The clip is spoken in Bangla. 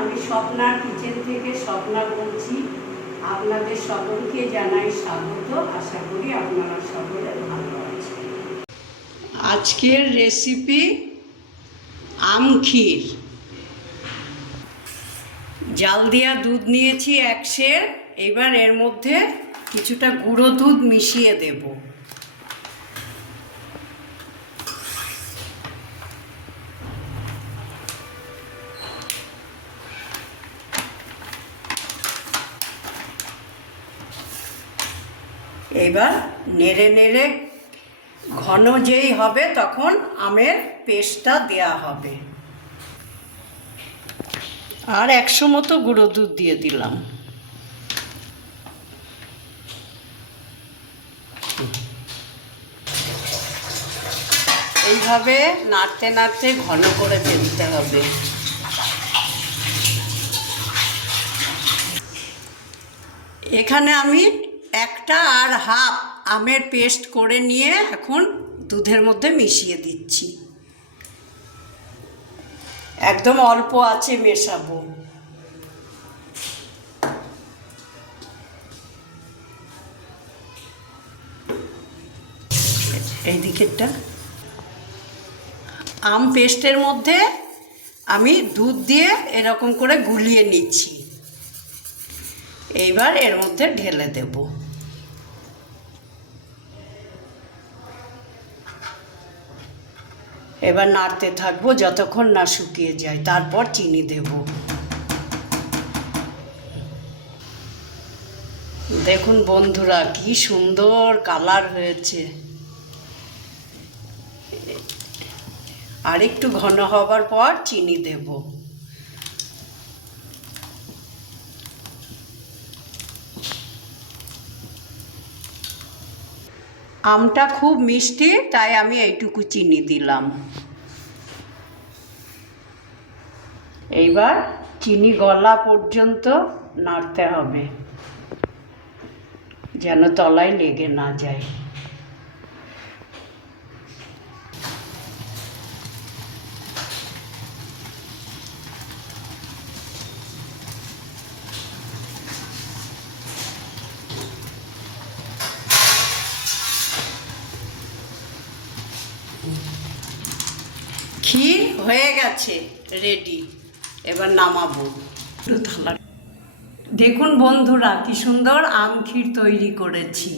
আমি স্বপ্নার কিচেন থেকে স্বপ্না বলছি। আপনাদের সকলকে জানাই স্বাগত। আশা করি আপনারা সকলে ভালো আছেন। আজকের রেসিপি আম ক্ষীর। জাল দেওয়া দুধ নিয়েছি এক সের। এবার এর মধ্যে কিছুটা গুঁড়ো দুধ মিশিয়ে দেবো। এবার নেড়ে নেড়ে ঘন যেই হবে তখন আমের পেস্টটা দেয়া হবে। আর একশো মতো গুঁড়ো দুধ দিয়ে দিলাম। এইভাবে নাড়তে নাড়তে ঘন করে ফেলতে হবে। এখানে আমি একটা আর হাফ আমের পেস্ট করে নিয়ে এখন দুধের মধ্যে মিশিয়ে দিচ্ছি। একদম অল্প আছে মেশাবো। এই দিকেরটা। আম পেস্টের মধ্যে আমি দুধ দিয়ে এরকম করে গুলিয়ে নিচ্ছি। এইবার এর মধ্যে ঢেলে দেব। এবার নাড়তে থাকব, যতক্ষণ না শুকিয়ে যায়, তারপর চিনি দেব। দেখুন বন্ধুরা, কি সুন্দর কালার হয়েছে। আর একটু ঘন হবার পর চিনি দেবো। আমটা খুব মিষ্টি, তাই আমি এইটুকু চিনি দিলাম। এইবার চিনি গলা পর্যন্ত নাড়তে হবে, যেন তলায় লেগে না যায়। ক্ষীর হয়ে গেছে? রেডি এবার নামাবো। দেখুন বন্ধুরা কি সুন্দর আম ক্ষীর তৈরি করেছি।